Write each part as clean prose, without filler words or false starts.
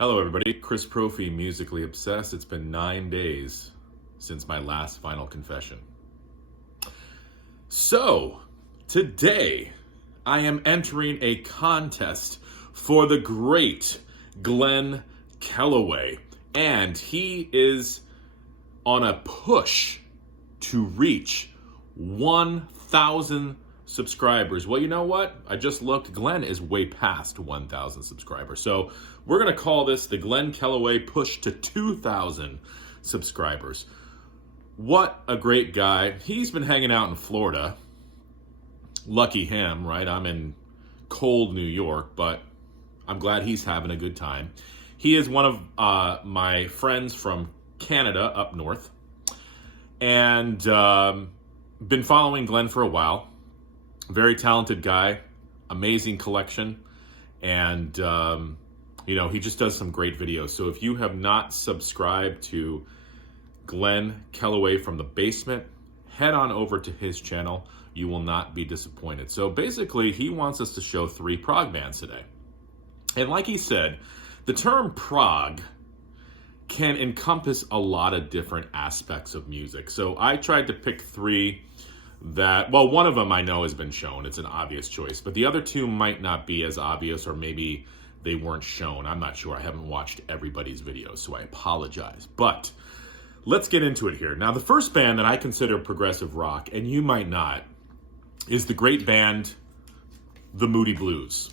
Hello everybody, Chris Prophy, Musically Obsessed. It's been 9 days since my last Final Confession. So, today I am entering a contest for the great Glen Kellaway. And he is on a push to reach 1,000 subscribers. Well, you know what? I just looked. Glen is way past 1,000 subscribers. So we're going to call this the Glen Kellaway push to 2,000 subscribers. What a great guy. He's been hanging out in Florida. Lucky him, right? I'm in cold New York, but I'm glad he's having a good time. He is one of my friends from Canada up north. And been following Glen for a while. Very talented guy, amazing collection, and he just does some great videos. So if you have not subscribed to Glen Kellaway from the Basement, head on over to his channel. You will not be disappointed. So basically, he wants us to show 3 prog bands today. And like he said, the term prog can encompass a lot of different aspects of music. So I tried to pick 3 that, well, one of them I know has been shown. It's an obvious choice. But the other 2 might not be as obvious, or maybe they weren't shown. I'm not sure. I haven't watched everybody's videos, so I apologize. But let's get into it here. Now, the first band that I consider progressive rock, and you might not, is the great band, the Moody Blues.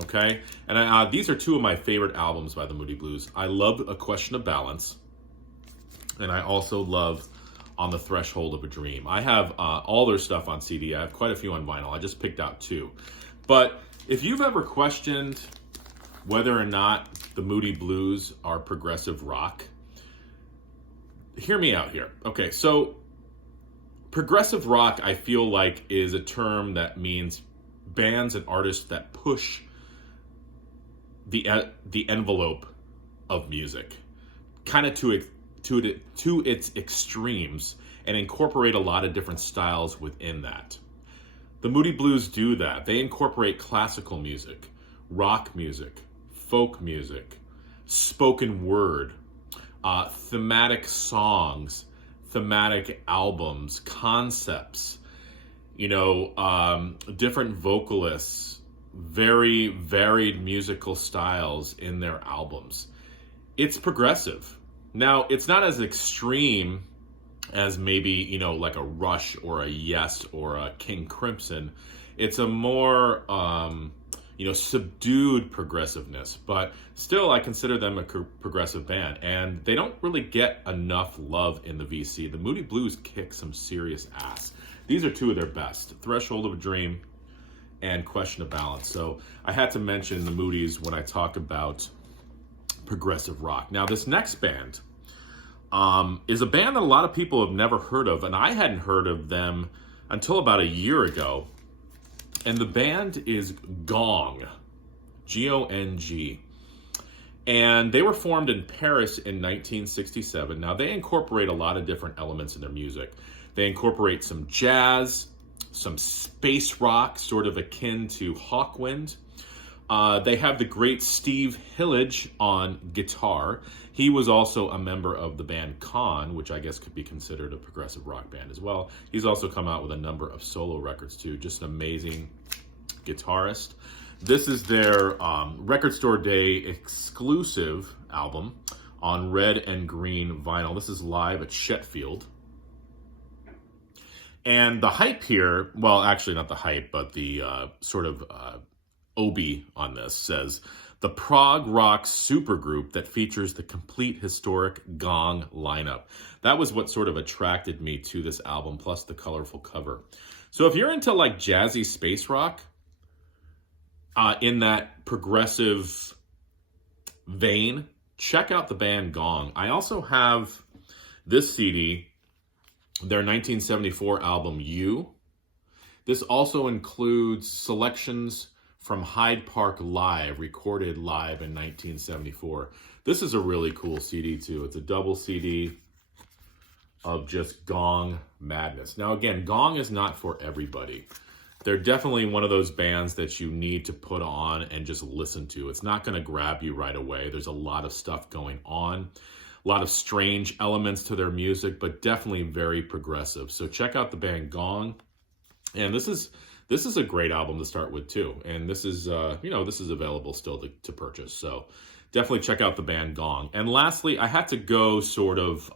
Okay? And these are 2 of my favorite albums by the Moody Blues. I love A Question of Balance, and I also love On the Threshold of a Dream. I have all their stuff on CD. I have quite a few on vinyl. I just picked out 2. But if you've ever questioned whether or not the Moody Blues are progressive rock, hear me out here. Okay, so progressive rock, I feel like, is a term that means bands and artists that push the envelope of music, kind of to its extremes, and incorporate a lot of different styles within that. The Moody Blues do that. They incorporate classical music, rock music, folk music, spoken word, thematic songs, thematic albums, concepts, different vocalists, very varied musical styles in their albums. It's progressive. Now, it's not as extreme as maybe, like a Rush or a Yes or a King Crimson. It's a more, subdued progressiveness. But still, I consider them a progressive band. And they don't really get enough love in the VC. The Moody Blues kick some serious ass. These are 2 of their best. Threshold of a Dream and Question of Balance. So I had to mention the Moody's when I talk about progressive rock. Now, this next band is a band that a lot of people have never heard of, and I hadn't heard of them until about a year ago. And the band is Gong, G-O-N-G. And they were formed in Paris in 1967. Now, they incorporate a lot of different elements in their music. They incorporate some jazz, some space rock, sort of akin to Hawkwind. They have the great Steve Hillage on guitar. He was also a member of the band Con, which I guess could be considered a progressive rock band as well. He's also come out with a number of solo records too. Just an amazing guitarist. This is their Record Store Day exclusive album on red and green vinyl. This is live at Sheffield. And the hype here, well, actually not the hype, but the Obi on this says, the prog rock supergroup that features the complete historic Gong lineup. That was what sort of attracted me to this album, plus the colorful cover. So if you're into like jazzy space rock, in that progressive vein, check out the band Gong. I also have this CD, their 1974 album, You. This also includes selections from Hyde Park Live, recorded live in 1974. This is a really cool CD too. It's a double CD of just Gong Madness. Now again, Gong is not for everybody. they're definitely one of those bands that you need to put on and just listen to. It's not going to grab you right away. There's a lot of stuff going on, a lot of strange elements to their music, but definitely very progressive. So check out the band Gong. And this is a great album to start with too. And this is this is available still to purchase. So definitely check out the band Gong. And lastly, I had to go sort of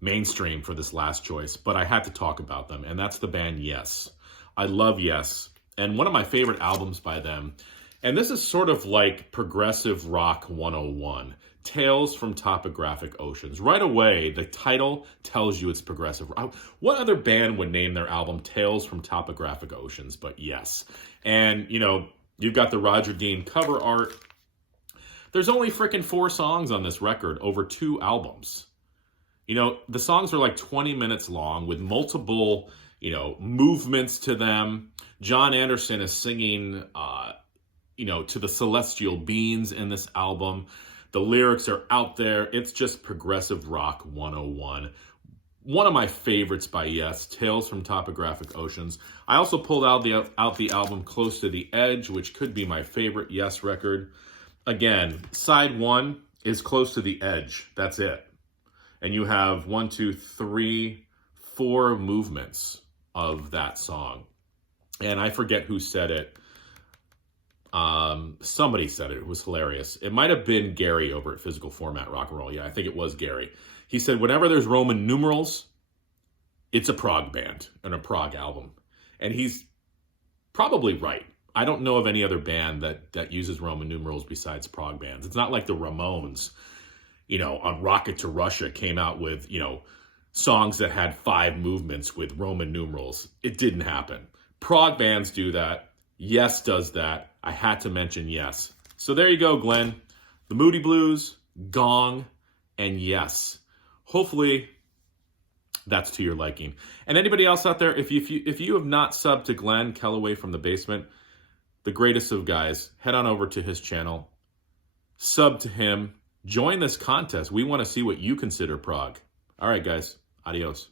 mainstream for this last choice, but I had to talk about them, and that's the band Yes. I love Yes, and one of my favorite albums by them, and this is sort of like progressive rock 101, Tales from Topographic Oceans. Right away, the title tells you it's progressive. What other band would name their album Tales from Topographic Oceans but Yes? And, you've got the Roger Dean cover art. There's only freaking 4 songs on this record over 2 albums. The songs are like 20 minutes long with multiple, movements to them. John Anderson is singing, to the celestial beings in this album. The lyrics are out there. It's just progressive rock 101. One of my favorites by Yes, Tales from Topographic Oceans. I also pulled out the album Close to the Edge, which could be my favorite Yes record. Again, side 1 is Close to the Edge. That's it. And you have 1, 2, 3, 4 movements of that song. And I forget who said it. Somebody said it. It was hilarious. It might have been Gary over at Physical Format Rock and Roll. Yeah, I think it was Gary. He said, whenever there's Roman numerals, it's a prog band and a prog album. And he's probably right. I don't know of any other band that uses Roman numerals besides prog bands. It's not like the Ramones, on Rocket to Russia came out with, songs that had 5 movements with Roman numerals. It didn't happen. Prog bands do that. Yes does that. I had to mention Yes. So there you go, Glenn. The Moody Blues, Gong, and Yes. Hopefully that's to your liking. And anybody else out there, if you have not subbed to Glen Kellaway from the Basement, the greatest of guys, head on over to his channel, sub to him, join this contest. We want to see what you consider prog. All right, guys. Adios.